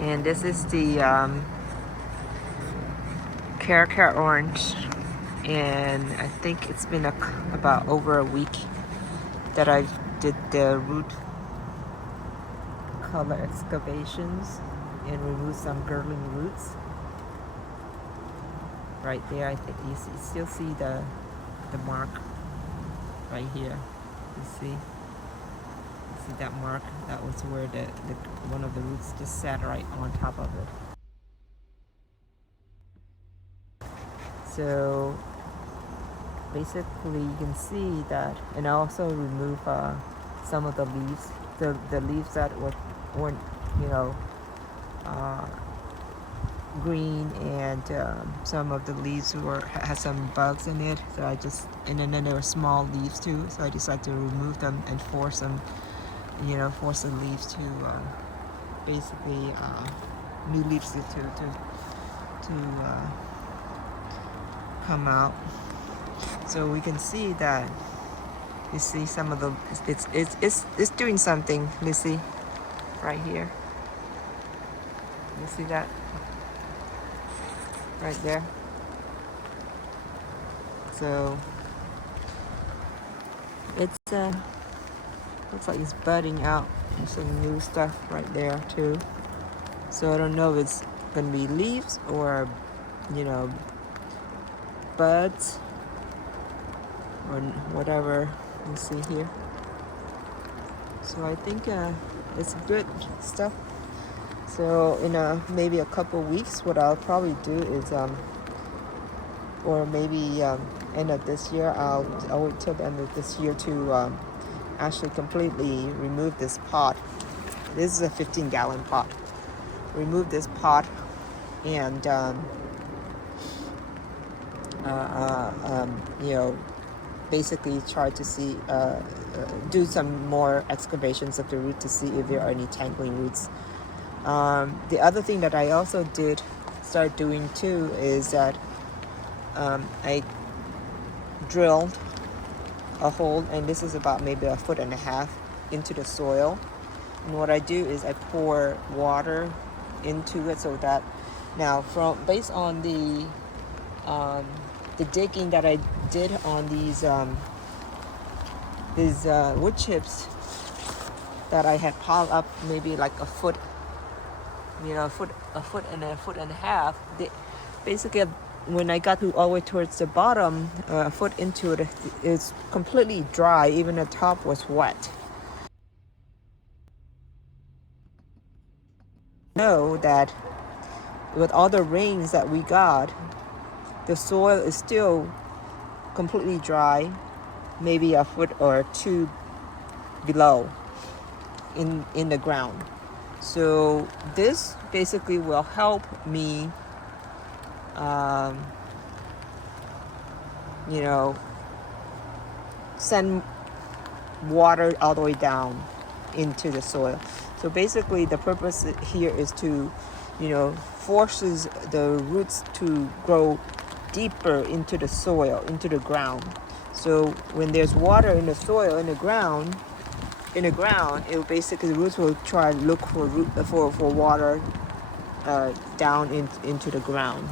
And this is the cara orange, and I think it's been about over a week that I did the root color excavations and removed some girdling roots. Right there, I think you still see the mark right here. You see that mark? That was where the one of the roots just sat right on top of it. So basically you can see that, and I also remove some of the leaves, the leaves that weren't uh, green, and some of the leaves had some bugs in it, so I just, and then there were small leaves too, so I decided to remove them and force the leaves to basically new leaves to come out. So we can see that, you see some of the, it's doing something. You see right here, you see that right there. So it's looks like it's budding out. There's some new stuff right there too. So I don't know if it's gonna be leaves or buds or whatever you see here. So I think it's good stuff. So in maybe a couple weeks, what I'll probably do is or maybe end of this year, I'll wait till the end of this year to actually completely remove this pot. This is a 15-gallon pot. Remove this pot and basically try to see, do some more excavations of the root to see if there are any tangling roots. The other thing that I also start doing too is that I drilled a hole, and this is about maybe 1.5 feet into the soil. And what I do is I pour water into it, so that now based on the digging that I did on these wood chips that I had piled up maybe like a foot, a foot and a foot and a half. Basically, when I got all the way towards the bottom, a foot into it, it's completely dry. Even the top was wet. Know that with all the rains that we got, the soil is still completely dry, maybe a foot or two below in the ground. So this basically will help me send water all the way down into the soil. So basically the purpose here is to forces the roots to grow deeper into the soil, into the ground. So when there's water in the soil, in the ground, it basically, the roots will try to look for water down into the ground.